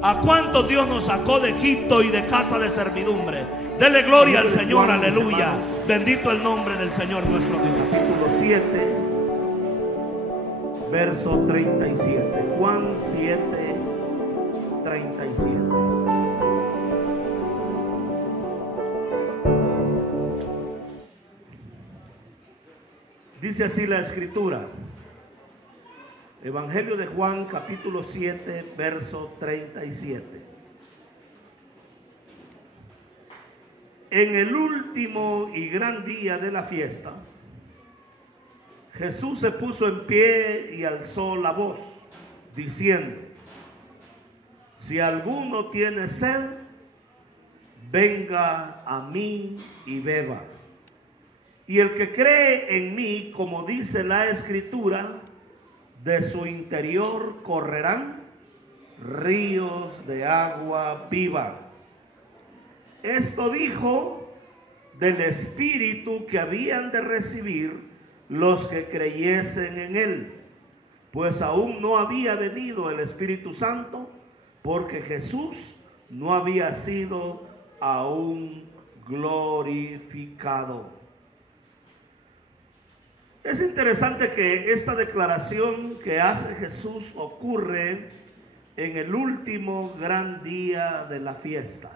¿A cuántos Dios nos sacó de Egipto y de casa de servidumbre? Dele gloria al Señor, aleluya. Bendito el nombre del Señor nuestro Dios. Capítulo 7, verso 37. Juan 7, 37. Dice así la escritura. Evangelio de Juan, capítulo 7, verso 37. En el último y gran día de la fiesta, Jesús se puso en pie y alzó la voz, diciendo: si alguno tiene sed, venga a mí y beba. Y el que cree en mí, como dice la escritura, de su interior correrán ríos de agua viva. Esto dijo del Espíritu que habían de recibir los que creyesen en él, pues aún no había venido el Espíritu Santo, porque Jesús no había sido aún glorificado. Es interesante que esta declaración que hace Jesús ocurre en el último gran día de la fiesta.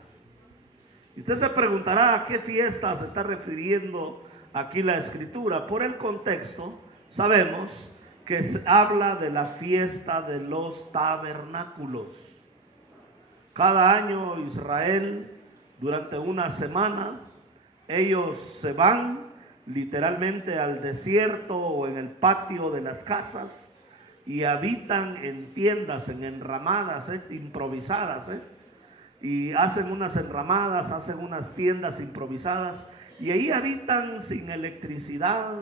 Y usted se preguntará a qué fiesta se está refiriendo aquí la escritura. Por el contexto, sabemos que se habla de la fiesta de los tabernáculos. Cada año Israel, durante una semana, ellos se van literalmente al desierto o en el patio de las casas y habitan en tiendas, en enramadas improvisadas, y hacen unas enramadas, hacen unas tiendas improvisadas y ahí habitan sin electricidad,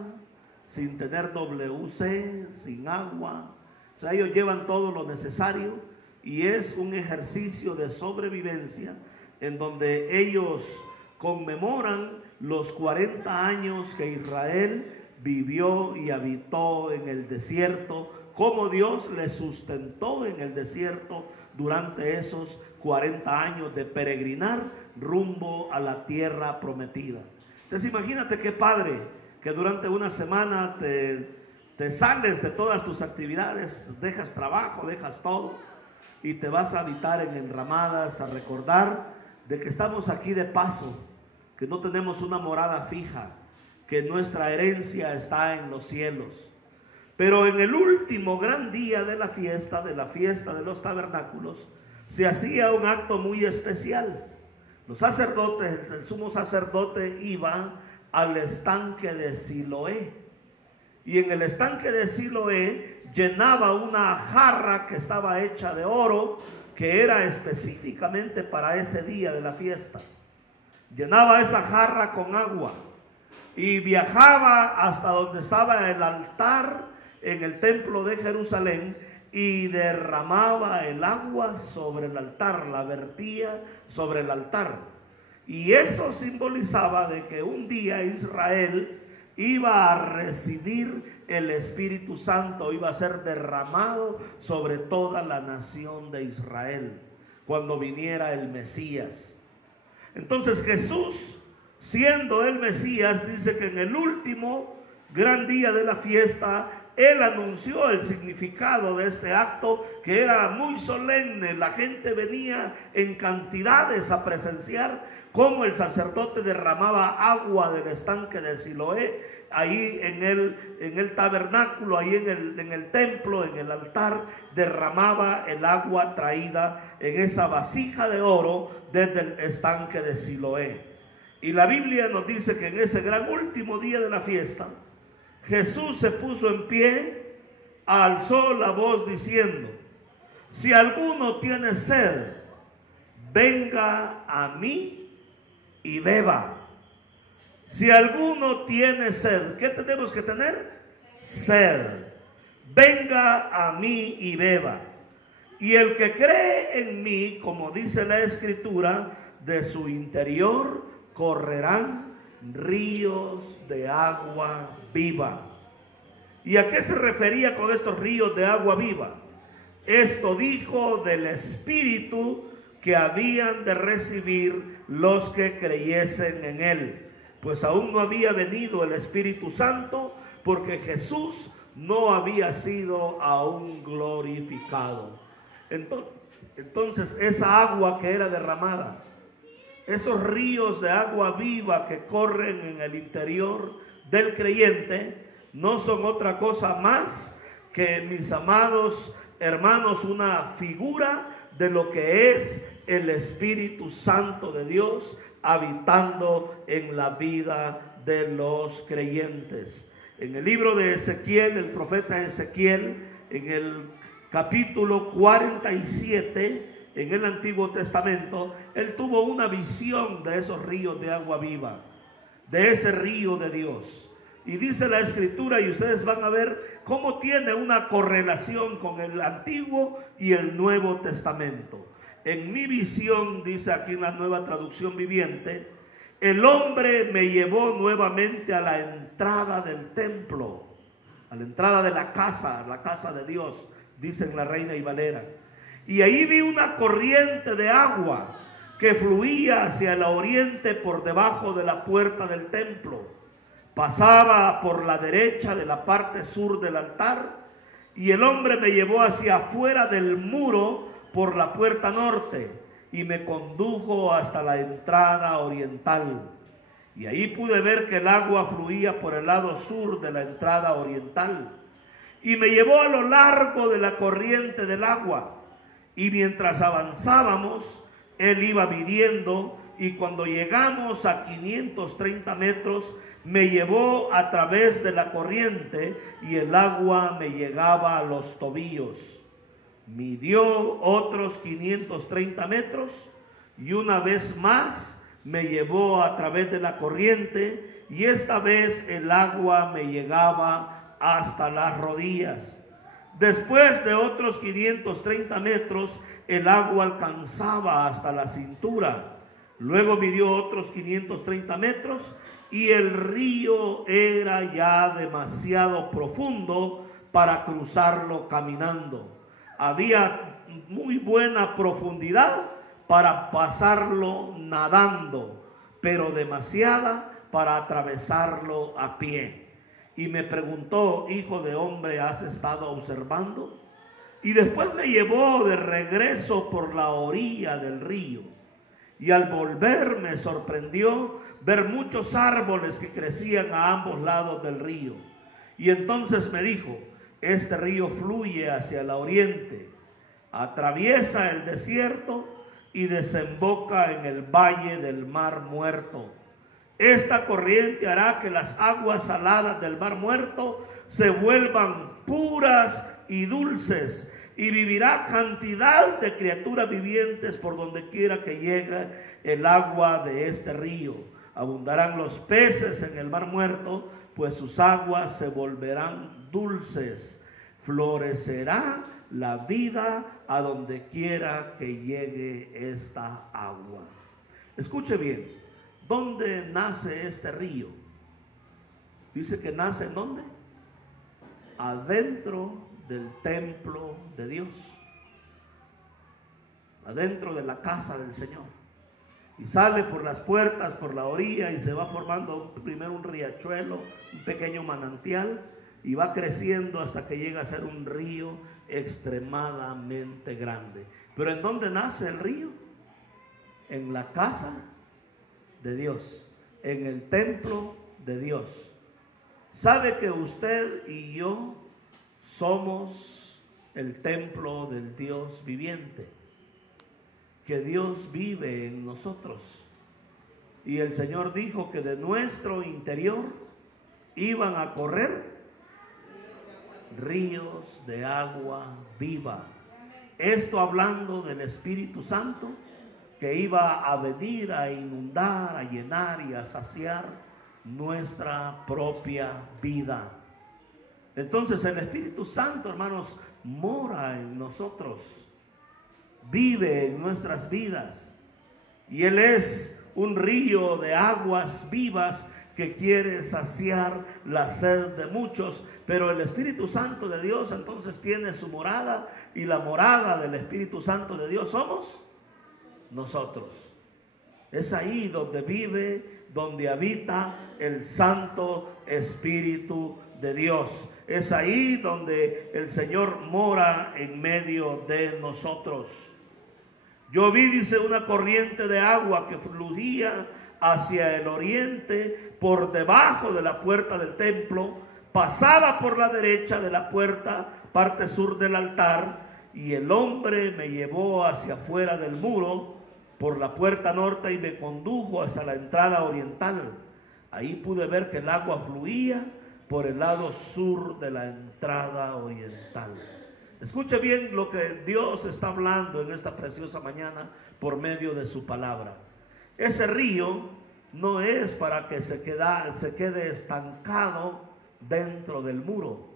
sin tener WC, sin agua. O sea, ellos llevan todo lo necesario y es un ejercicio de sobrevivencia en donde ellos conmemoran los 40 años que Israel vivió y habitó en el desierto, cómo Dios les sustentó en el desierto durante esos 40 años de peregrinar rumbo a la tierra prometida. Entonces imagínate qué padre que durante una semana te sales de todas tus actividades, dejas trabajo, dejas todo y te vas a habitar en enramadas, a recordar de que estamos aquí de paso, que no tenemos una morada fija, que nuestra herencia está en los cielos. Pero en el último gran día de la fiesta de los tabernáculos, se hacía un acto muy especial. Los sacerdotes, el sumo sacerdote iba al estanque de Siloé, y en el estanque de Siloé llenaba una jarra que estaba hecha de oro, que era específicamente para ese día de la fiesta. Llenaba esa jarra con agua y viajaba hasta donde estaba el altar en el templo de Jerusalén y derramaba el agua sobre el altar, la vertía sobre el altar. Y eso simbolizaba de que un día Israel iba a recibir el Espíritu Santo, iba a ser derramado sobre toda la nación de Israel cuando viniera el Mesías. Entonces Jesús, siendo el Mesías, dice que en el último gran día de la fiesta, Él anunció el significado de este acto, que era muy solemne. La gente venía en cantidades a presenciar cómo el sacerdote derramaba agua del estanque de Siloé, ahí en el tabernáculo, ahí en el templo, en el altar, derramaba el agua traída en esa vasija de oro desde el estanque de Siloé. Y la Biblia nos dice que en ese gran último día de la fiesta, Jesús se puso en pie, alzó la voz diciendo: si alguno tiene sed, venga a mí y beba. Si alguno tiene sed, ¿qué tenemos que tener? Sed. Venga a mí y beba. Y el que cree en mí, como dice la Escritura, de su interior correrán ríos de agua viva. ¿Y a qué se refería con estos ríos de agua viva? Esto dijo del Espíritu que habían de recibir los que creyesen en él, pues aún no había venido el Espíritu Santo, porque Jesús no había sido aún glorificado. Entonces esa agua que era derramada, esos ríos de agua viva que corren en el interior del creyente, no son otra cosa más que, mis amados hermanos, una figura de lo que es el Espíritu Santo de Dios habitando en la vida de los creyentes. En el libro de Ezequiel, el profeta Ezequiel, en el capítulo 47, en el Antiguo Testamento, él tuvo una visión de esos ríos de agua viva, de ese río de Dios. Y dice la Escritura, y ustedes van a ver cómo tiene una correlación con el Antiguo y el Nuevo Testamento. En mi visión, dice aquí en la Nueva Traducción Viviente, el hombre me llevó nuevamente a la entrada del templo, a la entrada de la casa de Dios, dice en la Reina y Valera. Y ahí vi una corriente de agua que fluía hacia el oriente por debajo de la puerta del templo. Pasaba por la derecha de la parte sur del altar, y el hombre me llevó hacia afuera del muro por la puerta norte y me condujo hasta la entrada oriental. Y ahí pude ver que el agua fluía por el lado sur de la entrada oriental. Y me llevó a lo largo de la corriente del agua. Y mientras avanzábamos, él iba midiendo, y cuando llegamos a 530 metros, me llevó a través de la corriente y el agua me llegaba a los tobillos. Midió otros 530 metros y una vez más me llevó a través de la corriente, y esta vez el agua me llegaba hasta las rodillas. Después de otros 530 metros, el agua alcanzaba hasta la cintura. Luego midió otros 530 metros y el río era ya demasiado profundo para cruzarlo caminando. Había muy buena profundidad para pasarlo nadando, pero demasiada para atravesarlo a pie. Y me preguntó: hijo de hombre, ¿has estado observando? Y después me llevó de regreso por la orilla del río. Y al volver me sorprendió ver muchos árboles que crecían a ambos lados del río. Y entonces me dijo: este río fluye hacia el oriente, atraviesa el desierto y desemboca en el valle del Mar Muerto. Esta corriente hará que las aguas saladas del Mar Muerto se vuelvan puras y dulces, y vivirá cantidad de criaturas vivientes por donde quiera que llegue el agua de este río. Abundarán los peces en el Mar Muerto, pues sus aguas se volverán dulces. Florecerá la vida a donde quiera que llegue esta agua. Escuche bien, ¿dónde nace este río? Dice que nace ¿en dónde? Adentro del templo de Dios, adentro de la casa del Señor. Y sale por las puertas, por la orilla, y se va formando primero un riachuelo, un pequeño manantial, y va creciendo hasta que llega a ser un río extremadamente grande. Pero ¿en dónde nace el río? En la casa de Dios, en el templo de Dios. ¿Sabe que usted y yo somos el templo del Dios viviente? Que Dios vive en nosotros. Y el Señor dijo que de nuestro interior iban a correr ríos de agua viva. Esto hablando del Espíritu Santo que iba a venir a inundar, a llenar y a saciar nuestra propia vida. Entonces el Espíritu Santo, hermanos, mora en nosotros, vive en nuestras vidas, y Él es un río de aguas vivas que quiere saciar la sed de muchos, pero el Espíritu Santo de Dios entonces tiene su morada, y la morada del Espíritu Santo de Dios somos nosotros. Es ahí donde vive, donde habita el Santo Espíritu de Dios. Es ahí donde el Señor mora en medio de nosotros. Yo vi, dice, una corriente de agua que fluía hacia el oriente por debajo de la puerta del templo, pasaba por la derecha de la puerta, parte sur del altar, y el hombre me llevó hacia afuera del muro por la puerta norte y me condujo hasta la entrada oriental. Ahí pude ver que el agua fluía por el lado sur de la entrada oriental. Escuche bien lo que Dios está hablando en esta preciosa mañana por medio de su palabra. Ese río no es para que se quede estancado dentro del muro.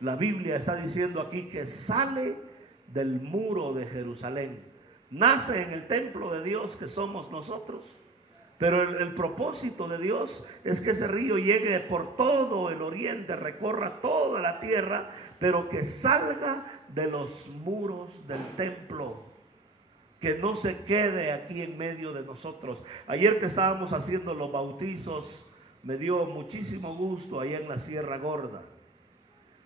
La Biblia está diciendo aquí que sale del muro de Jerusalén. Nace en el templo de Dios que somos nosotros. Pero el propósito de Dios es que ese río llegue por todo el oriente, recorra toda la tierra, pero que salga de los muros del templo, que no se quede aquí en medio de nosotros. Ayer que estábamos haciendo los bautizos, me dio muchísimo gusto allá en la Sierra Gorda,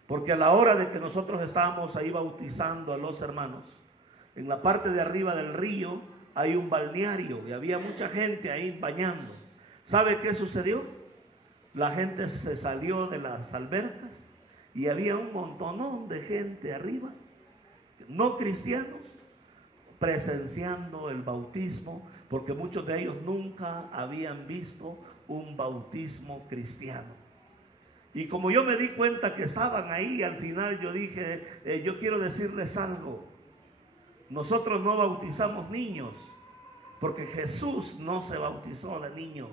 porque a la hora de que nosotros estábamos ahí bautizando a los hermanos, en la parte de arriba del río hay un balneario y había mucha gente ahí bañando. ¿Sabe qué sucedió? La gente se salió de las albercas y había un montonón de gente arriba, no cristianos, presenciando el bautismo, porque muchos de ellos nunca habían visto un bautismo cristiano. Y como yo me di cuenta que estaban ahí, al final yo dije, yo quiero decirles algo. Nosotros no bautizamos niños, porque Jesús no se bautizó de niño.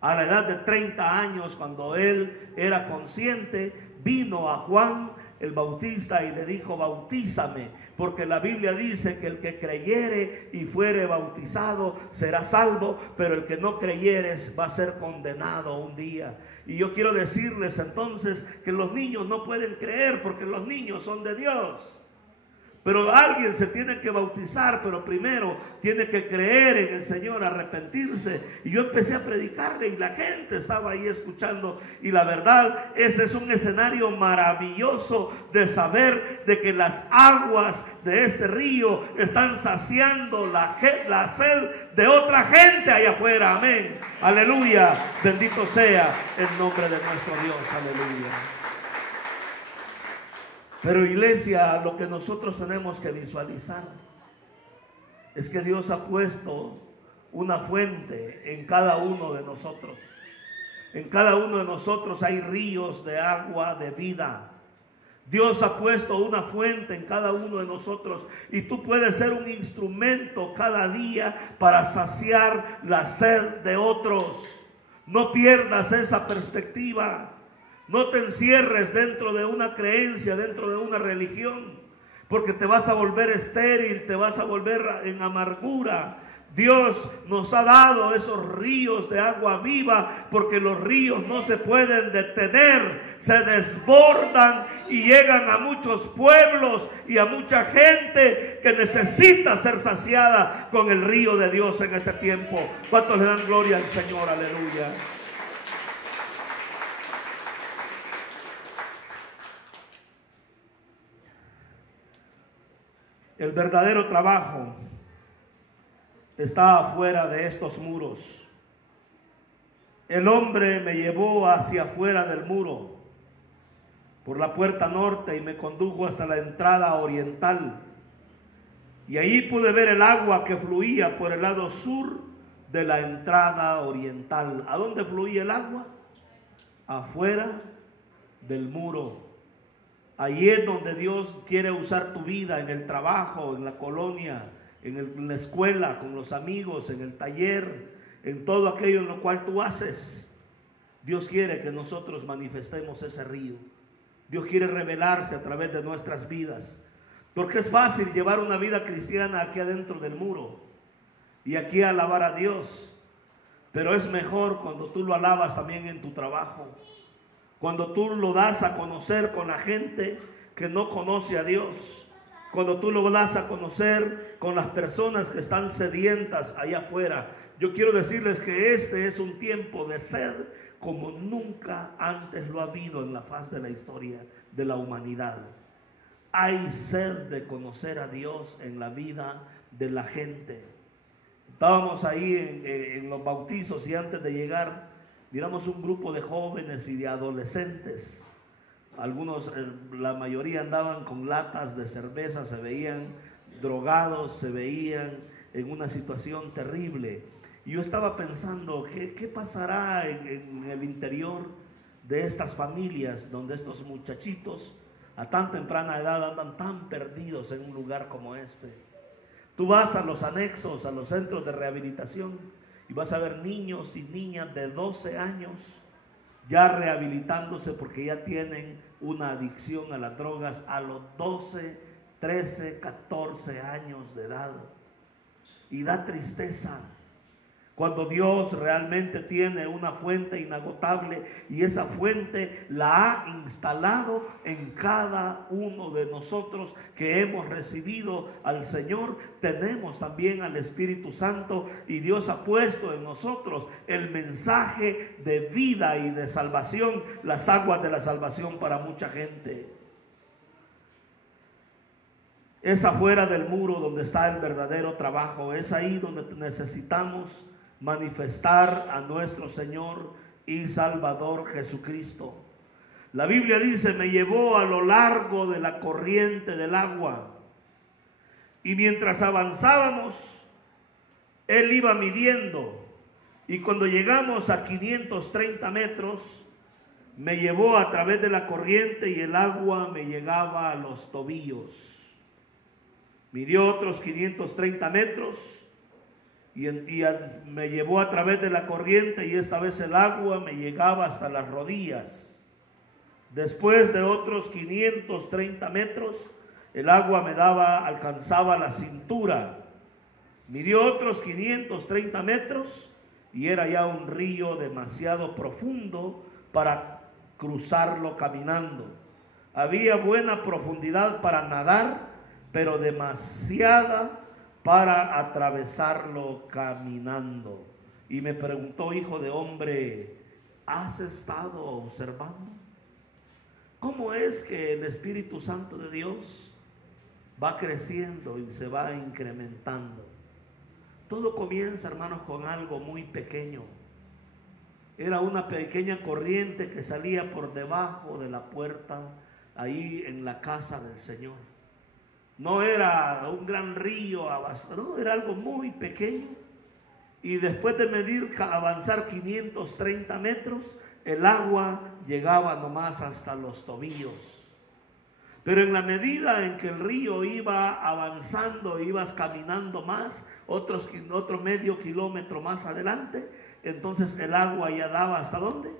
A la edad de 30 años, cuando él era consciente, vino a Juan el Bautista y le dijo, bautízame, porque la Biblia dice que el que creyere y fuere bautizado será salvo, pero el que no creyere va a ser condenado un día. Y yo quiero decirles entonces que los niños no pueden creer, porque los niños son de Dios. Pero alguien se tiene que bautizar, pero primero tiene que creer en el Señor, arrepentirse. Y yo empecé a predicarle y la gente estaba ahí escuchando. Y la verdad, ese es un escenario maravilloso de saber de que las aguas de este río están saciando la sed de otra gente allá afuera. Amén. Aleluya. Bendito sea el nombre de nuestro Dios. Aleluya. Pero iglesia, lo que nosotros tenemos que visualizar es que Dios ha puesto una fuente en cada uno de nosotros. En cada uno de nosotros hay ríos de agua de vida. Dios ha puesto una fuente en cada uno de nosotros y tú puedes ser un instrumento cada día para saciar la sed de otros. No pierdas esa perspectiva. No te encierres dentro de una creencia, dentro de una religión, porque te vas a volver estéril, te vas a volver en amargura. Dios nos ha dado esos ríos de agua viva, porque los ríos no se pueden detener, se desbordan y llegan a muchos pueblos y a mucha gente que necesita ser saciada con el río de Dios en este tiempo. ¿Cuántos le dan gloria al Señor? Aleluya. El verdadero trabajo está afuera de estos muros. El hombre me llevó hacia afuera del muro, por la puerta norte, y me condujo hasta la entrada oriental. Y ahí pude ver el agua que fluía por el lado sur de la entrada oriental. ¿A dónde fluía el agua? Afuera del muro. Ahí es donde Dios quiere usar tu vida, en el trabajo, en la colonia, en la escuela, con los amigos, en el taller, en todo aquello en lo cual tú haces. Dios quiere que nosotros manifestemos ese río. Dios quiere revelarse a través de nuestras vidas. Porque es fácil llevar una vida cristiana aquí adentro del muro y aquí alabar a Dios. Pero es mejor cuando tú lo alabas también en tu trabajo. Cuando tú lo das a conocer con la gente que no conoce a Dios. Cuando tú lo das a conocer con las personas que están sedientas allá afuera. Yo quiero decirles que este es un tiempo de sed como nunca antes lo ha habido en la faz de la historia de la humanidad. Hay sed de conocer a Dios en la vida de la gente. Estábamos ahí en los bautizos y antes de llegar miramos un grupo de jóvenes y de adolescentes. Algunos, la mayoría andaban con latas de cerveza, se veían drogados, se veían en una situación terrible. Y yo estaba pensando, ¿qué pasará en el interior de estas familias donde estos muchachitos a tan temprana edad andan tan perdidos en un lugar como este? Tú vas a los anexos, a los centros de rehabilitación y vas a ver niños y niñas de 12 años ya rehabilitándose porque ya tienen una adicción a las drogas a los 12, 13, 14 años de edad. Y da tristeza cuando Dios realmente tiene una fuente inagotable y esa fuente la ha instalado en cada uno de nosotros que hemos recibido al Señor. Tenemos también al Espíritu Santo y Dios ha puesto en nosotros el mensaje de vida y de salvación, las aguas de la salvación para mucha gente. Es afuera del muro donde está el verdadero trabajo, es ahí donde necesitamos manifestar a nuestro Señor y Salvador Jesucristo. La Biblia dice, me llevó a lo largo de la corriente del agua. Y mientras avanzábamos, Él iba midiendo. Y cuando llegamos a 530 metros, me llevó a través de la corriente y el agua me llegaba a los tobillos. Midió otros 530 metros. Y me llevó a través de la corriente y esta vez el agua me llegaba hasta las rodillas. Después de otros 530 metros, el agua alcanzaba la cintura. Midió otros 530 metros y era ya un río demasiado profundo para cruzarlo caminando. Había buena profundidad para nadar, pero demasiada para atravesarlo caminando. Y me preguntó, hijo de hombre, ¿has estado observando? ¿Cómo es que el Espíritu Santo de Dios va creciendo y se va incrementando? Todo comienza, hermanos, con algo muy pequeño. Era una pequeña corriente que salía por debajo de la puerta, ahí en la casa del Señor. No era un gran río, no, era algo muy pequeño. Y después de avanzar 530 metros, el agua llegaba nomás hasta los tobillos. Pero en la medida en que el río iba avanzando, ibas caminando más, otro medio kilómetro más adelante, entonces el agua ya daba ¿hasta dónde?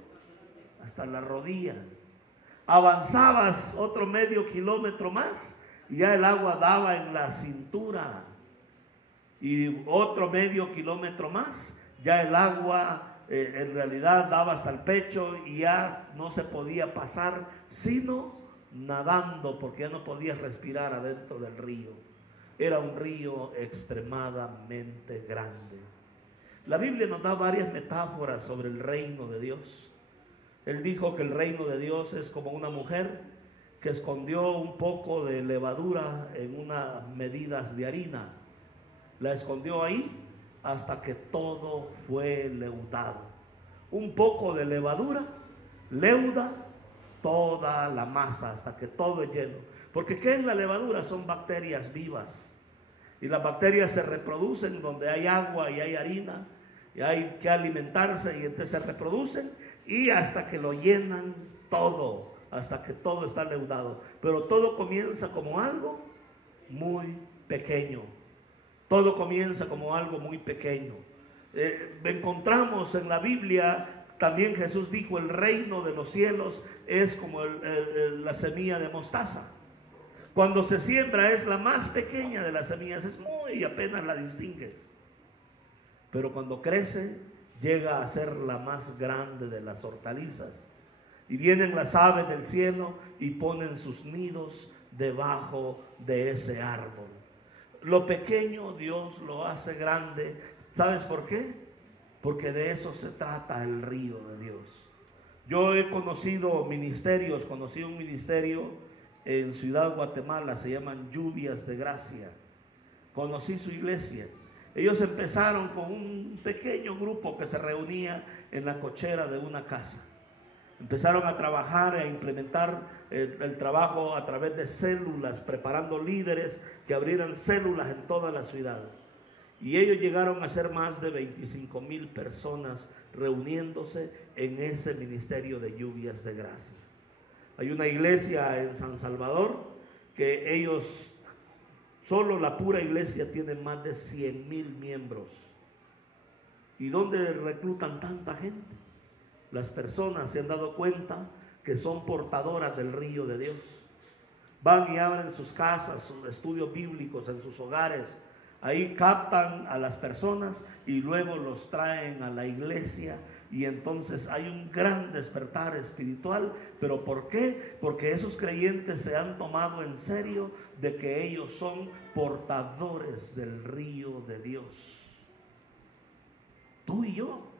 Hasta la rodilla. Avanzabas otro medio kilómetro más, y ya el agua daba en la cintura. Y otro medio kilómetro más, ya el agua en realidad daba hasta el pecho y ya no se podía pasar sino nadando, porque ya no podías respirar adentro del río. Era un río extremadamente grande. La Biblia nos da varias metáforas sobre el reino de Dios. Él dijo que el reino de Dios es como una mujer que escondió un poco de levadura en unas medidas de harina. La escondió ahí hasta que todo fue leudado. Un poco de levadura leuda toda la masa hasta que todo es lleno. Porque ¿qué es la levadura? Son bacterias vivas. Y las bacterias se reproducen donde hay agua y hay harina. Y hay que alimentarse y entonces se reproducen. Y hasta que lo llenan todo. Hasta que todo está leudado. Pero todo comienza como algo muy pequeño. Todo comienza como algo muy pequeño. Encontramos en la Biblia, también Jesús dijo, el reino de los cielos es como la semilla de mostaza. Cuando se siembra es la más pequeña de las semillas, es muy apenas la distingues. Pero cuando crece llega a ser la más grande de las hortalizas. Y vienen las aves del cielo y ponen sus nidos debajo de ese árbol. Lo pequeño Dios lo hace grande. ¿Sabes por qué? Porque de eso se trata el río de Dios. Yo he conocido ministerios, conocí un ministerio en Ciudad Guatemala, se llaman Lluvias de Gracia. Conocí su iglesia. Ellos empezaron con un pequeño grupo que se reunía en la cochera de una casa. Empezaron a trabajar, a implementar el trabajo a través de células, preparando líderes que abrieran células en toda la ciudad. Y ellos llegaron a ser más de 25,000 personas reuniéndose en ese ministerio de Lluvias de Gracia. Hay una iglesia en San Salvador que ellos, solo la pura iglesia, tiene más de 100,000 miembros. ¿Y dónde reclutan tanta gente? Las personas se han dado cuenta que son portadoras del río de Dios. Van y abren sus casas, sus estudios bíblicos en sus hogares. Ahí captan a las personas y luego los traen a la iglesia. Y entonces hay un gran despertar espiritual. ¿Pero por qué? Porque esos creyentes se han tomado en serio de que ellos son portadores del río de Dios. Tú y yo.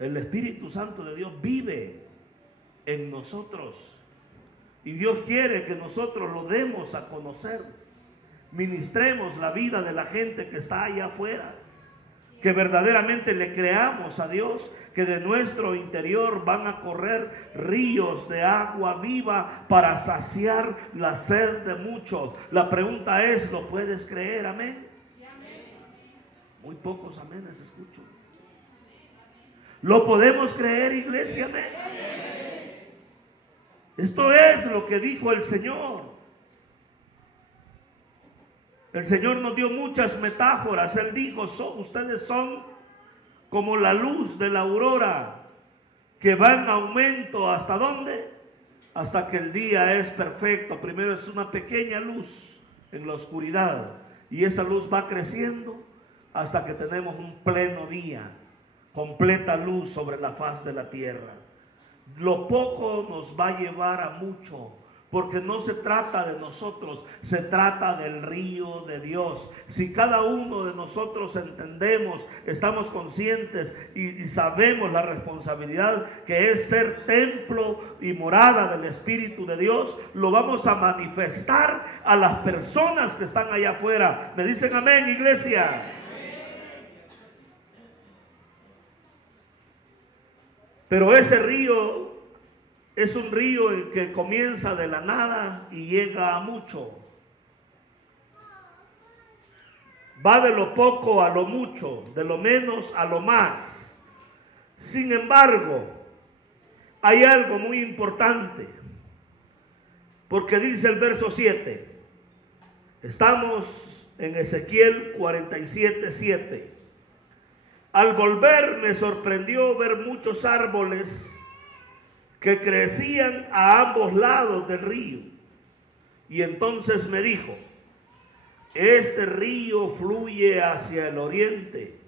El Espíritu Santo de Dios vive en nosotros. Y Dios quiere que nosotros lo demos a conocer. Ministremos la vida de la gente que está allá afuera. Que verdaderamente le creamos a Dios, que de nuestro interior van a correr ríos de agua viva para saciar la sed de muchos. La pregunta es, ¿lo puedes creer? Amén. Muy pocos amenes escucho. ¿Lo podemos creer, iglesia? Amén. Esto es lo que dijo el Señor. El Señor nos dio muchas metáforas. Él dijo, ustedes son como la luz de la aurora, que va en aumento. ¿Hasta dónde? Hasta que el día es perfecto. Primero es una pequeña luz en la oscuridad, y esa luz va creciendo hasta que tenemos un pleno día, completa luz sobre la faz de la tierra. Lo poco nos va a llevar a mucho, porque no se trata de nosotros, se trata del río de Dios. Si cada uno de nosotros entendemos, estamos conscientes y sabemos la responsabilidad que es ser templo y morada del Espíritu de Dios, lo vamos a manifestar a las personas que están allá afuera. ¿Me dicen amén, iglesia? Pero ese río es un río que comienza de la nada y llega a mucho. Va de lo poco a lo mucho, de lo menos a lo más. Sin embargo, hay algo muy importante, porque dice el verso 7. Estamos en Ezequiel 47:7. Al volver me sorprendió ver muchos árboles que crecían a ambos lados del río. Y entonces me dijo, este río fluye hacia el oriente.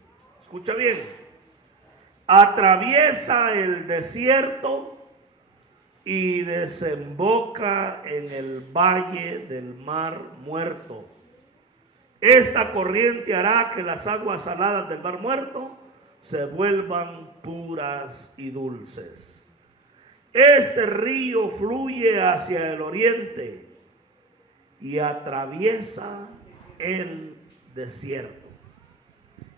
Escucha bien. Atraviesa el desierto y desemboca en el valle del mar muerto. Esta corriente hará que las aguas saladas del mar muerto se vuelvan puras y dulces. Este río fluye hacia el oriente y atraviesa el desierto.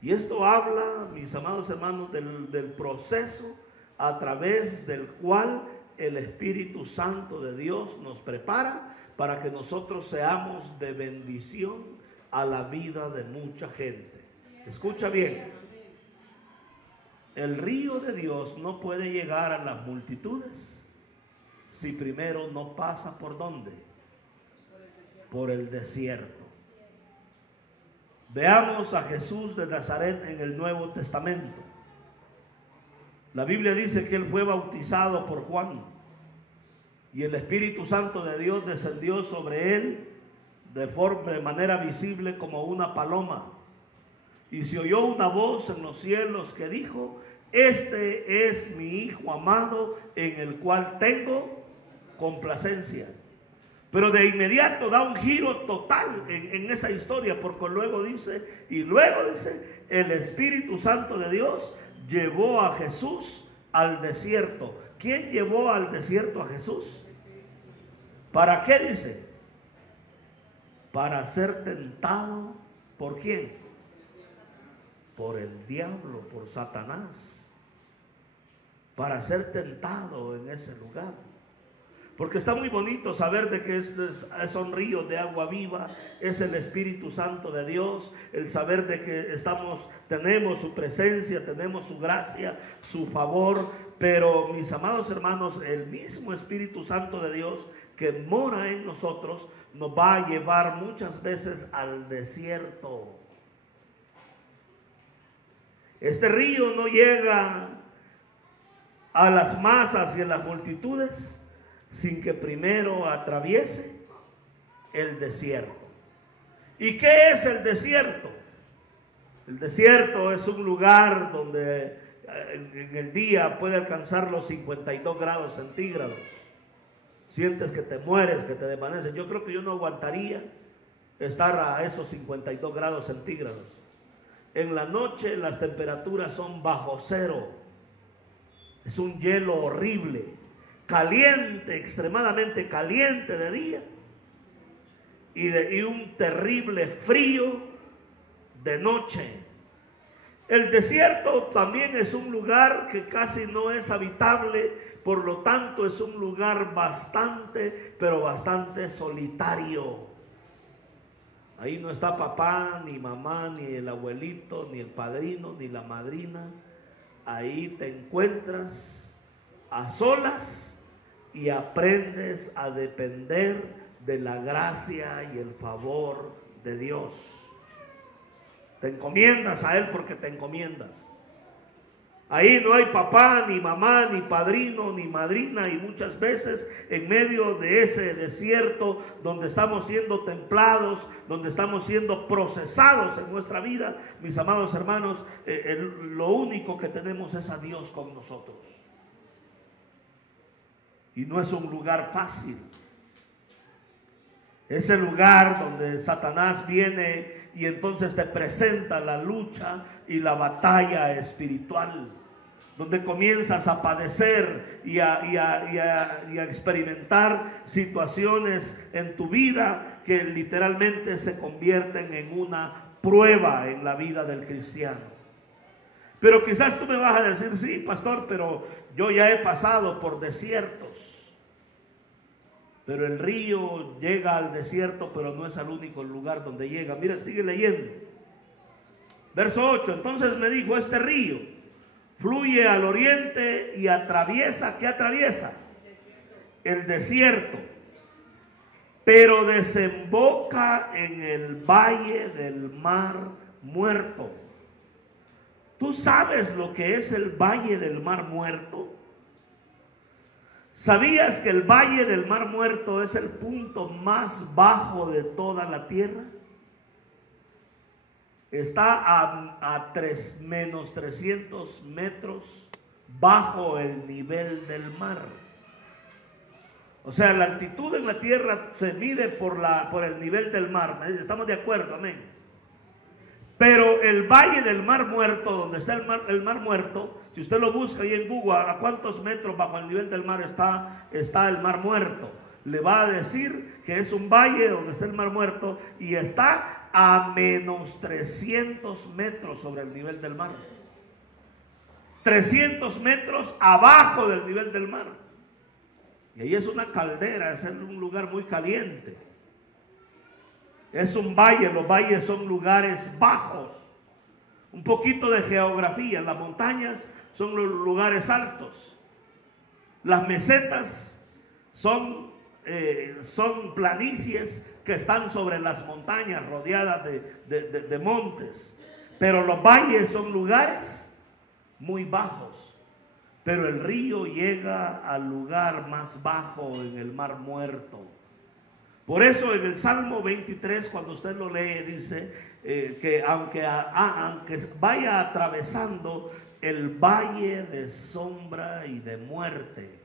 Y esto habla, mis amados hermanos, del proceso a través del cual el Espíritu Santo de Dios nos prepara para que nosotros seamos de bendición a la vida de mucha gente. Escucha bien. El río de Dios no puede llegar a las multitudes si primero no pasa ¿por dónde? Por el desierto. Veamos a Jesús de Nazaret en el Nuevo Testamento. La Biblia dice que él fue bautizado por Juan y el Espíritu Santo de Dios descendió sobre él de manera visible como una paloma. Y se oyó una voz en los cielos que dijo: este es mi Hijo amado, en el cual tengo complacencia. Pero de inmediato da un giro total en esa historia, porque luego dice, el Espíritu Santo de Dios llevó a Jesús al desierto. ¿Quién llevó al desierto a Jesús? ¿Para qué dice? Para ser tentado. ¿Por quién? Por el diablo, por Satanás. Para ser tentado en ese lugar. Porque está muy bonito saber de que son ríos de agua viva, es el Espíritu Santo de Dios, el saber de que tenemos su presencia, tenemos su gracia, su favor, pero mis amados hermanos, el mismo Espíritu Santo de Dios que mora en nosotros, nos va a llevar muchas veces al desierto. Este río no llega a las masas y a las multitudes sin que primero atraviese el desierto. ¿Y qué es el desierto? El desierto es un lugar donde en el día puede alcanzar los 52 grados centígrados. Sientes que te mueres, que te desvaneces. Yo creo que yo no aguantaría estar a esos 52 grados centígrados. En la noche las temperaturas son bajo cero. Es un hielo horrible, caliente, extremadamente caliente de día, y un terrible frío de noche. El desierto también es un lugar que casi no es habitable, por lo tanto es un lugar bastante, pero bastante solitario. Ahí no está papá, ni mamá, ni el abuelito, ni el padrino, ni la madrina. Ahí te encuentras a solas y aprendes a depender de la gracia y el favor de Dios. Te encomiendas a Él porque te encomiendas. Ahí no hay papá, ni mamá, ni padrino, ni madrina, y muchas veces en medio de ese desierto donde estamos siendo templados, donde estamos siendo procesados en nuestra vida, mis amados hermanos, lo único que tenemos es a Dios con nosotros. Y no es un lugar fácil. Es el lugar donde Satanás viene y entonces te presenta la lucha y la batalla espiritual, donde comienzas a padecer y a experimentar situaciones en tu vida que literalmente se convierten en una prueba en la vida del cristiano. Pero quizás tú me vas a decir: sí, pastor, pero yo ya he pasado por desiertos. Pero el río llega al desierto, pero no es al único lugar donde llega. Mira, sigue leyendo. Verso 8. Entonces me dijo: este río fluye al oriente y atraviesa, ¿qué atraviesa? El desierto. Pero desemboca en el valle del Mar Muerto. ¿Tú sabes lo que es el valle del Mar Muerto? ¿Sabías que el valle del Mar Muerto es el punto más bajo de toda la tierra? Está a menos 300 metros bajo el nivel del mar. O sea, la altitud en la tierra se mide por el nivel del mar. ¿Estamos de acuerdo? Amén. Pero el valle del Mar Muerto, donde está el mar Muerto, si usted lo busca ahí en Google, ¿a cuántos metros bajo el nivel del mar está el Mar Muerto? Le va a decir que es un valle donde está el Mar Muerto y está a menos 300 metros sobre el nivel del mar. 300 metros abajo del nivel del mar. Y ahí es una caldera, es un lugar muy caliente. Es un valle, los valles son lugares bajos. Un poquito de geografía: las montañas son los lugares altos. Las mesetas son planicies que están sobre las montañas, rodeadas de montes. Pero los valles son lugares muy bajos. Pero el río llega al lugar más bajo en el Mar Muerto. Por eso en el Salmo 23, cuando usted lo lee, dice que aunque vaya atravesando el valle de sombra y de muerte,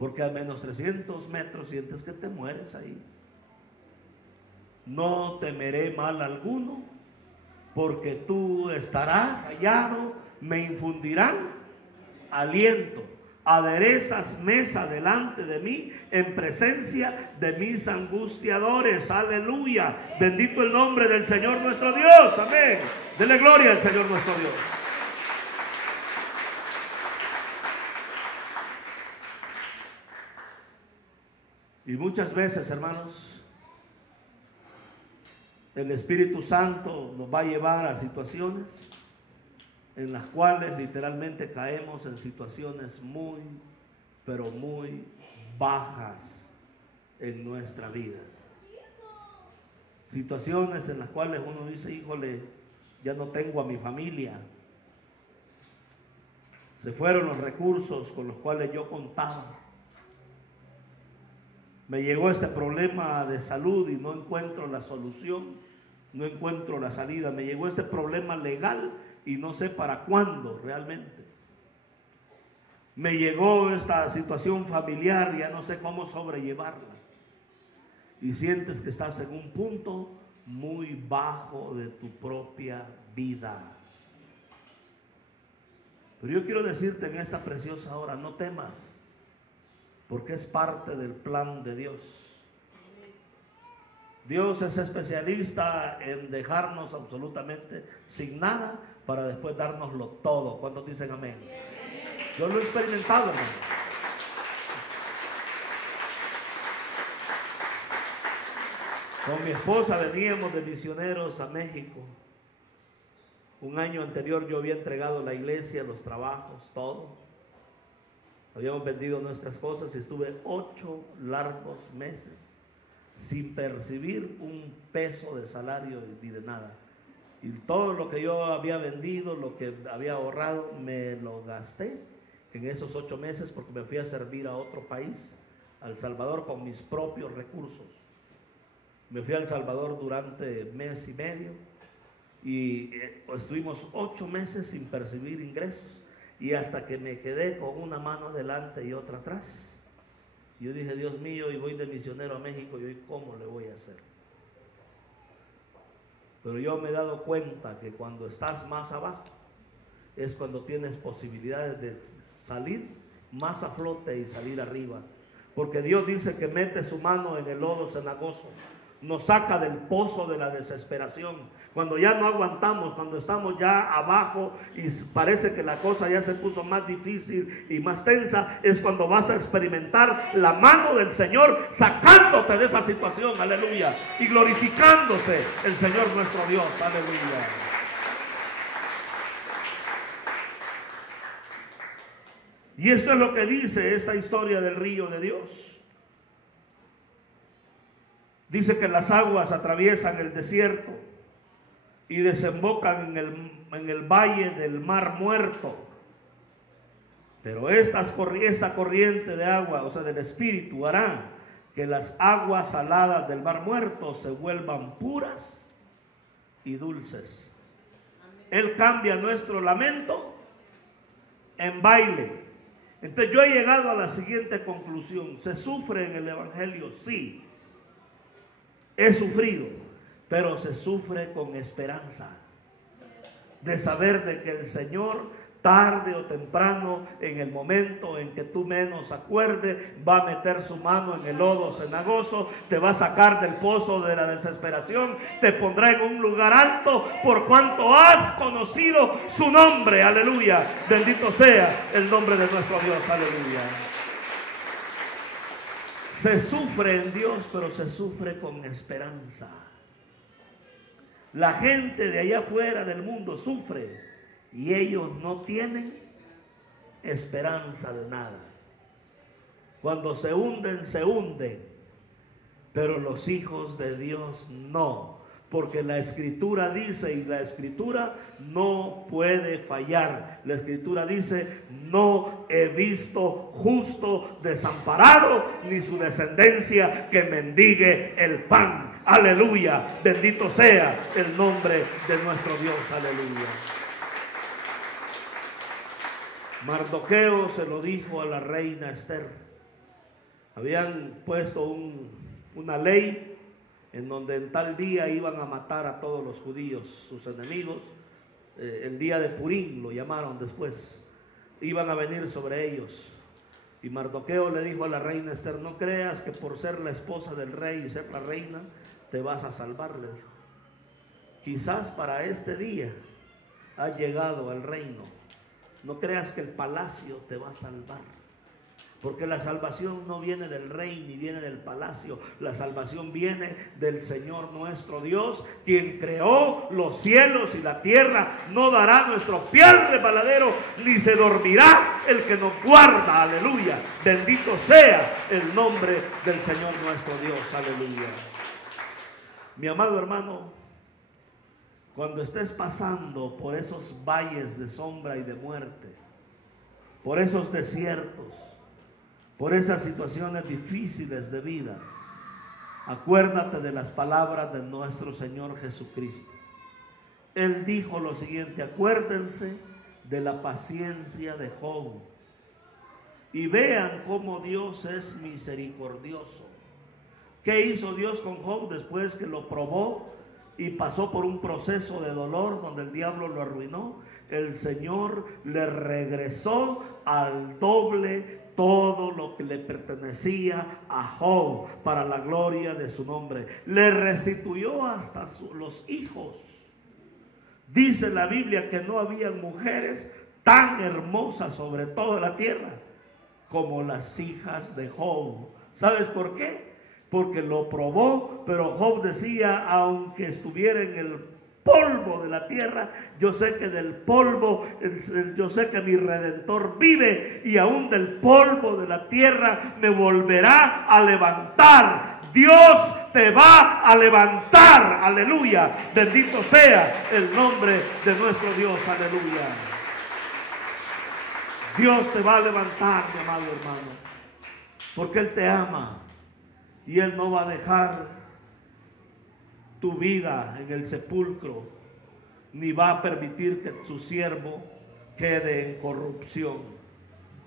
porque a menos 300 metros sientes que te mueres ahí, no temeré mal alguno, porque tú estarás callado, me infundirán aliento. Aderezas mesa delante de mí en presencia de mis angustiadores. Aleluya. Bendito el nombre del Señor nuestro Dios. Amén. Dele gloria al Señor nuestro Dios. Y muchas veces, hermanos, el Espíritu Santo nos va a llevar a situaciones en las cuales literalmente caemos en situaciones muy, pero muy bajas en nuestra vida. Situaciones en las cuales uno dice, híjole, ya no tengo a mi familia. Se fueron los recursos con los cuales yo contaba. Me llegó este problema de salud y no encuentro la solución, no encuentro la salida. Me llegó este problema legal y no sé para cuándo realmente. Me llegó esta situación familiar y ya no sé cómo sobrellevarla. Y sientes que estás en un punto muy bajo de tu propia vida. Pero yo quiero decirte en esta preciosa hora, no temas, porque es parte del plan de Dios. Dios es especialista en dejarnos absolutamente sin nada para después dárnoslo todo. ¿Cuántos dicen amén? Yo lo he experimentado, hermano. Con mi esposa veníamos de misioneros a México. Un año anterior yo había entregado la iglesia, los trabajos, todo. Habíamos vendido nuestras cosas y estuve 8 largos meses sin percibir un peso de salario ni de nada. Y todo lo que yo había vendido, lo que había ahorrado, me lo gasté en esos 8 meses porque me fui a servir a otro país, a El Salvador, con mis propios recursos. Me fui a El Salvador durante mes y medio y estuvimos 8 meses sin percibir ingresos, y hasta que me quedé con una mano adelante y otra atrás. Yo dije, Dios mío, y voy de misionero a México, y hoy ¿cómo le voy a hacer? Pero yo me he dado cuenta que cuando estás más abajo es cuando tienes posibilidades de salir más a flote y salir arriba. Porque Dios dice que mete su mano en el lodo cenagoso, nos saca del pozo de la desesperación. Cuando ya no aguantamos, cuando estamos ya abajo y parece que la cosa ya se puso más difícil y más tensa, es cuando vas a experimentar la mano del Señor sacándote de esa situación, aleluya, y glorificándose el Señor nuestro Dios, aleluya. Y esto es lo que dice esta historia del río de Dios. Dice que las aguas atraviesan el desierto y desembocan en el valle del mar muerto. Pero esta corriente de agua, o sea, del Espíritu, hará que las aguas saladas del mar muerto se vuelvan puras y dulces. Él cambia nuestro lamento en baile. Entonces yo he llegado a la siguiente conclusión. ¿Se sufre en el Evangelio? Sí. He sufrido, pero se sufre con esperanza de saber de que el Señor tarde o temprano, en el momento en que tú menos acuerdes, va a meter su mano en el lodo cenagoso, te va a sacar del pozo de la desesperación, te pondrá en un lugar alto por cuanto has conocido su nombre, aleluya. Bendito sea el nombre de nuestro Dios, aleluya. Se sufre en Dios, pero se sufre con esperanza. La gente de allá afuera del mundo sufre y ellos no tienen esperanza de nada. Cuando se hunden, pero los hijos de Dios no. porque la Escritura dice, y la Escritura no puede fallar. La Escritura dice: no he visto justo desamparado, ni su descendencia que mendigue el pan. Aleluya, bendito sea el nombre de nuestro Dios. Aleluya. Mardoqueo se lo dijo a la reina Esther. Habían puesto una ley en donde en tal día iban a matar a todos los judíos, sus enemigos. El día de Purim lo llamaron después. Iban a venir sobre ellos. Y Mardoqueo le dijo a la reina Esther: no creas que por ser la esposa del rey y ser la reina te vas a salvar, le dijo. Quizás para este día has llegado al reino. No creas que el palacio te va a salvar, porque la salvación no viene del rey ni viene del palacio. La salvación viene del Señor nuestro Dios, quien creó los cielos y la tierra. No dará nuestro pie al resbaladero, ni se dormirá el que nos guarda. Aleluya, bendito sea el nombre del Señor nuestro Dios. Aleluya. Mi amado hermano, cuando estés pasando por esos valles de sombra y de muerte, por esos desiertos, por esas situaciones difíciles de vida, acuérdate de las palabras de nuestro Señor Jesucristo. Él dijo lo siguiente: acuérdense de la paciencia de Job y vean cómo Dios es misericordioso. ¿Qué hizo Dios con Job después que lo probó y pasó por un proceso de dolor donde el diablo lo arruinó? El Señor le regresó al doble todo lo que le pertenecía a Job para la gloria de su nombre. Le restituyó hasta los hijos. Dice la Biblia que no había mujeres tan hermosas sobre toda la tierra como las hijas de Job. ¿Sabes por qué? Porque lo probó, pero Job decía: aunque estuviera en el polvo de la tierra, yo sé que del polvo, yo sé que mi Redentor vive, y aún del polvo de la tierra me volverá a levantar. Dios te va a levantar. Aleluya, bendito sea el nombre de nuestro Dios. Aleluya. Dios te va a levantar, mi amado hermano, porque Él te ama. Y Él no va a dejar tu vida en el sepulcro, ni va a permitir que su siervo quede en corrupción.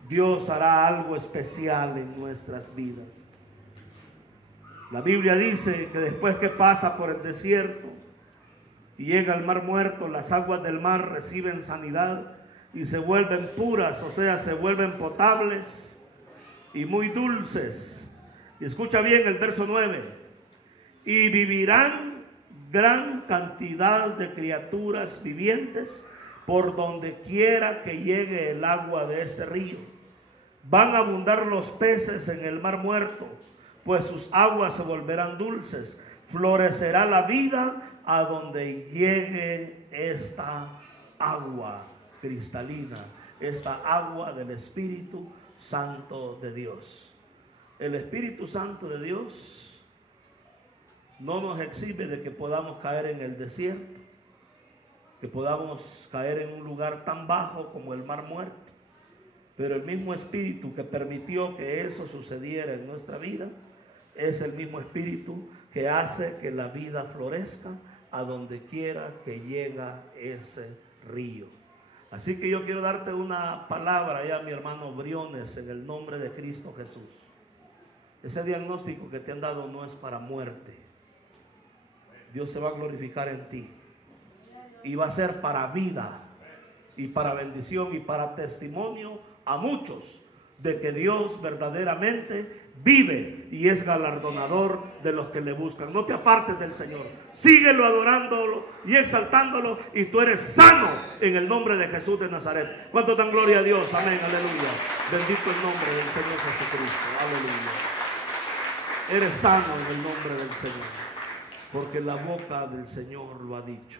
Dios hará algo especial en nuestras vidas. La Biblia dice que después que pasa por el desierto y llega al mar muerto, las aguas del mar reciben sanidad y se vuelven puras, o sea, se vuelven potables y muy dulces. Y escucha bien el verso 9: y vivirán gran cantidad de criaturas vivientes por donde quiera que llegue el agua de este río. Van a abundar los peces en el mar muerto, pues sus aguas se volverán dulces. Florecerá la vida a donde llegue esta agua cristalina, esta agua del Espíritu Santo de Dios. El Espíritu Santo de Dios no nos exhibe de que podamos caer en el desierto, que podamos caer en un lugar tan bajo como el mar muerto. Pero el mismo Espíritu que permitió que eso sucediera en nuestra vida es el mismo Espíritu que hace que la vida florezca a donde quiera que llega ese río. Así que yo quiero darte una palabra ya, mi hermano Briones, en el nombre de Cristo Jesús. Ese diagnóstico que te han dado no es para muerte. Dios se va a glorificar en ti y va a ser para vida y para bendición y para testimonio a muchos de que Dios verdaderamente vive y es galardonador de los que le buscan. No te apartes del Señor, síguelo adorándolo y exaltándolo, y tú eres sano en el nombre de Jesús de Nazaret. ¿Cuánto dan gloria a Dios? Amén, aleluya. Bendito el nombre del Señor Jesucristo. Aleluya. Eres sano en el nombre del Señor, porque la boca del Señor lo ha dicho.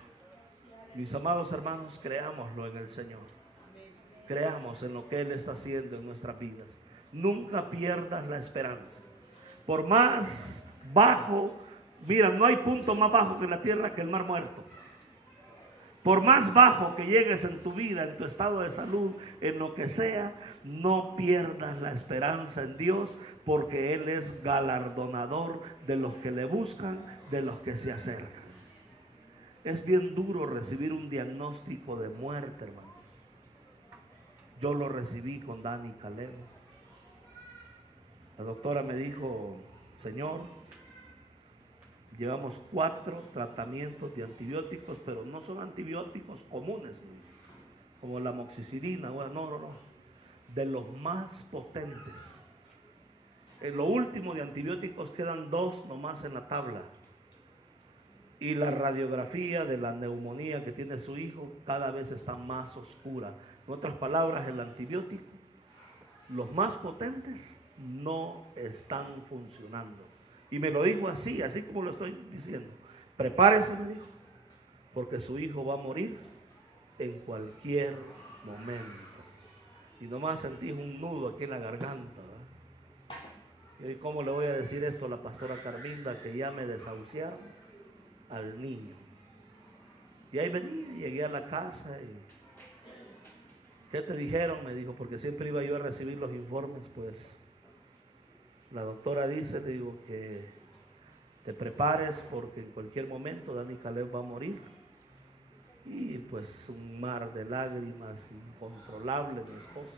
Mis amados hermanos, creámoslo en el Señor. Creamos en lo que Él está haciendo en nuestras vidas. Nunca pierdas la esperanza. Por más bajo Mira, no hay punto más bajo que la tierra que el mar muerto. Por más bajo que llegues en tu vida, en tu estado de salud, en lo que sea, no pierdas la esperanza en Dios, porque Él es galardonador de los que le buscan, de los que se acercan. Es bien duro recibir un diagnóstico de muerte, hermano. Yo lo recibí con Dani Caleb. La doctora me dijo: señor, llevamos 4 tratamientos de antibióticos, pero no son antibióticos comunes, como la amoxicilina, no, de los más potentes. En lo último de antibióticos quedan 2 nomás en la tabla. Y la radiografía de la neumonía que tiene su hijo cada vez está más oscura. En otras palabras, el antibiótico, los más potentes, no están funcionando. Y me lo dijo así como lo estoy diciendo. Prepárese, me dijo, porque su hijo va a morir en cualquier momento. Y nomás sentí un nudo aquí en la garganta, ¿verdad? ¿Y cómo le voy a decir esto a la pastora Carminda, que ya me desahuciaron al niño? Y ahí venía, llegué a la casa y ¿qué te dijeron? Me dijo, porque siempre iba yo a recibir los informes. Pues la doctora dice, le digo, que te prepares porque en cualquier momento Dani Caleb va a morir. Y pues un mar de lágrimas incontrolable, mi esposa.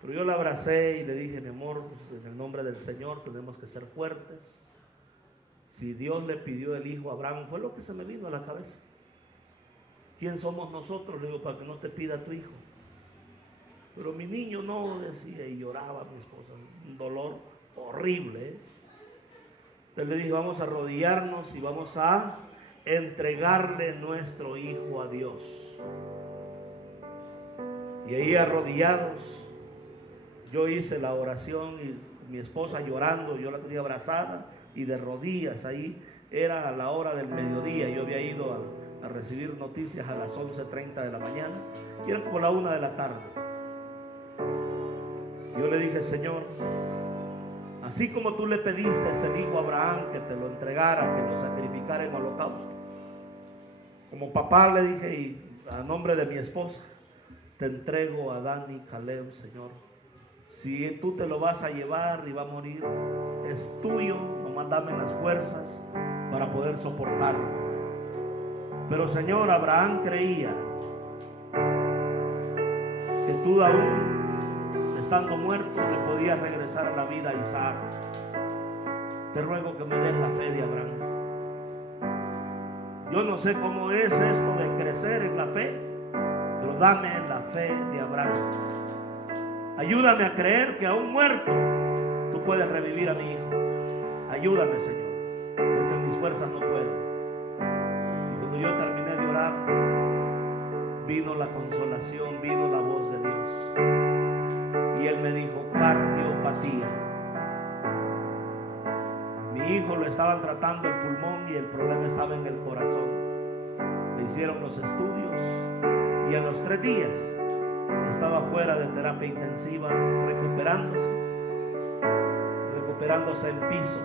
Pero yo la abracé y le dije: mi amor, pues en el nombre del Señor tenemos que ser fuertes. Si Dios le pidió el hijo a Abraham, fue lo que se me vino a la cabeza. ¿Quién somos nosotros? Le digo, para que no te pida tu hijo. Pero mi niño no, decía, y lloraba mi esposa, un dolor horrible, ¿eh? Entonces le dije: vamos a arrodillarnos y vamos a entregarle nuestro hijo a Dios. Y ahí arrodillados, yo hice la oración y mi esposa llorando, yo la tenía abrazada y de rodillas. Ahí era a la hora del mediodía, yo había ido a recibir noticias a las 11:30 de la mañana y era como la 1 de la tarde. Yo le dije: Señor, así como tú le pediste a ese hijo a Abraham que te lo entregara, que lo sacrificara en holocausto, como papá le dije, y a nombre de mi esposa, te entrego a Dani Caleb, Señor. Si tú te lo vas a llevar y va a morir, es tuyo, nomás dame las fuerzas para poder soportarlo. Pero Señor, Abraham creía que tú aún estando muerto le podías regresar a la vida a Isaac. Te ruego que me des la fe de Abraham. Yo no sé cómo es esto de crecer en la fe, pero dame la fe de Abraham. Ayúdame a creer que aún muerto tú puedes revivir a mi hijo. Ayúdame, Señor, porque en mis fuerzas no puedo. Y cuando yo terminé de orar, vino la consolación, vino la voz de Dios. Y Él me dijo: cardiopatía. Mi hijo lo estaban tratando el pulmón y el problema estaba en el corazón. Le hicieron los estudios y a los 3 días estaba fuera de terapia intensiva, recuperándose en piso.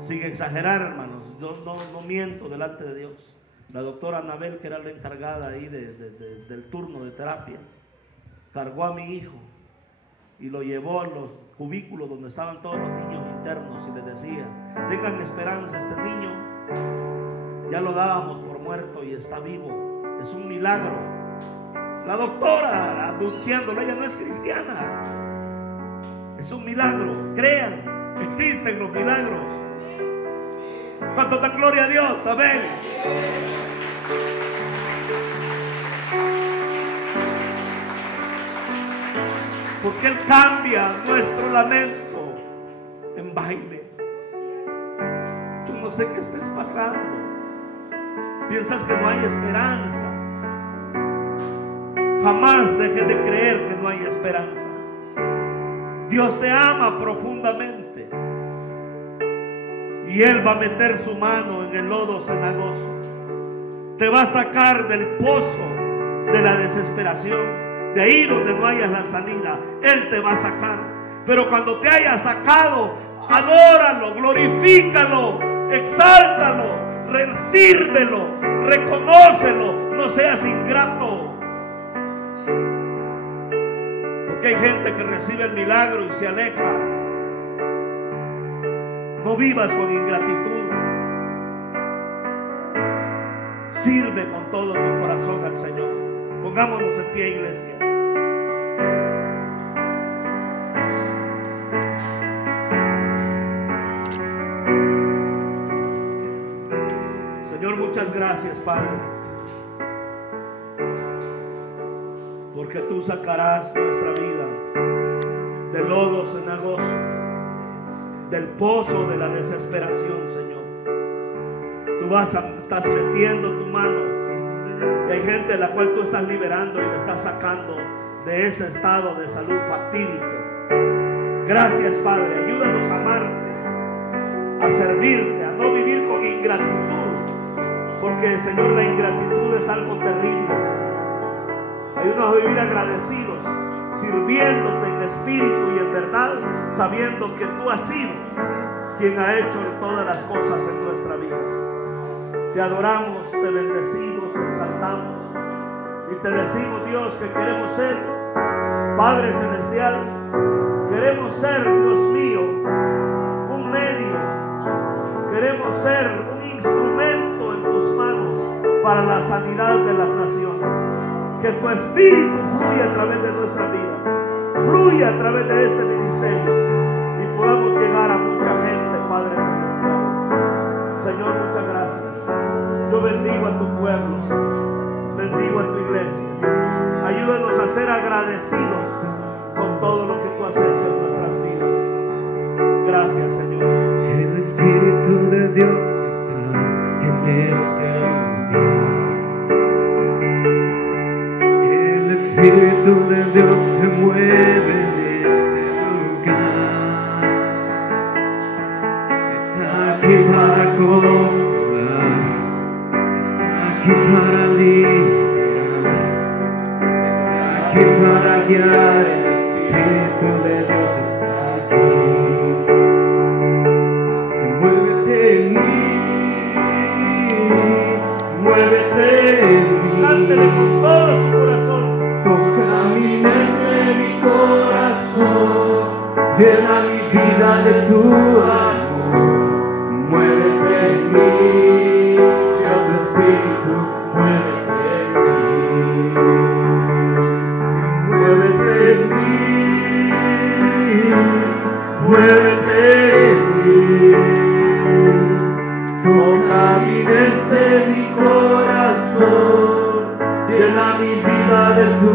Sin exagerar, hermanos, yo no miento delante de Dios. La doctora Anabel, que era la encargada ahí del turno de terapia, cargó a mi hijo y lo llevó a los cubículos donde estaban todos los niños internos y les decía: tengan esperanza, este niño ya lo dábamos por muerto y está vivo, es un milagro. La doctora anunciándolo, ella no es cristiana, es un milagro. Crean, existen los milagros. ¿Cuánto dan gloria a Dios? Amén. Porque Él cambia nuestro lamento en baile. Yo no sé qué estés pasando. Piensas que no hay esperanza. Jamás dejes de creer que no hay esperanza. Dios te ama profundamente. Y Él va a meter su mano en el lodo cenagoso. Te va a sacar del pozo de la desesperación. De ahí donde no hayas la salida, Él te va a sacar. Pero cuando te haya sacado, Adóralo, glorifícalo, exáltalo, sírvelo, reconócelo, no seas ingrato. Porque hay gente que recibe el milagro y se aleja. No vivas con ingratitud. Sirve con todo tu corazón al Señor. Pongámonos en pie, iglesia. Señor, muchas gracias, Padre, porque tú sacarás nuestra vida del lodo cenagoso, del pozo de la desesperación, Señor. Tú estás metiendo tu mano, y hay gente a la cual tú estás liberando y le estás sacando de ese estado de salud fatídico. Gracias, Padre, ayúdanos a amarte, a servirte, a no vivir con ingratitud, porque, Señor, la ingratitud es algo terrible. Ayúdanos a vivir agradecidos, sirviéndote en espíritu y en verdad, sabiendo que tú has sido quien ha hecho todas las cosas en nuestra vida. Te adoramos, te bendecimos, te exaltamos y te decimos, Dios, que queremos ser Padre Celestial, queremos ser, Dios mío, un medio, queremos ser un instrumento en tus manos para la sanidad de las naciones. Que tu espíritu fluya a través de nuestra vida, fluya a través de este ministerio y podamos llegar a mucha gente, Padre Celestial. Señor, muchas gracias. Yo bendigo a tu pueblo, Señor. Bendigo a tu iglesia. Ayúdanos a ser agradecidos con todo lo que tú has hecho en nuestras vidas. Gracias, Señor. El Espíritu de Dios está en este lugar. El Espíritu de Dios se mueve en este lugar. Está aquí para consolar, está aquí para liberar, está aquí para guiar. El Espíritu de Dios está aquí. Y muévete en mí, muévete en mí. Cántele con todo su corazón. Toca mi mente, mi corazón, llena mi vida de tu amor. Muévete en mí, Dios Espíritu, muévete en mí. Muévete en mí, muévete en mí. Toca mi mente, mi corazón, llena mi vida de tu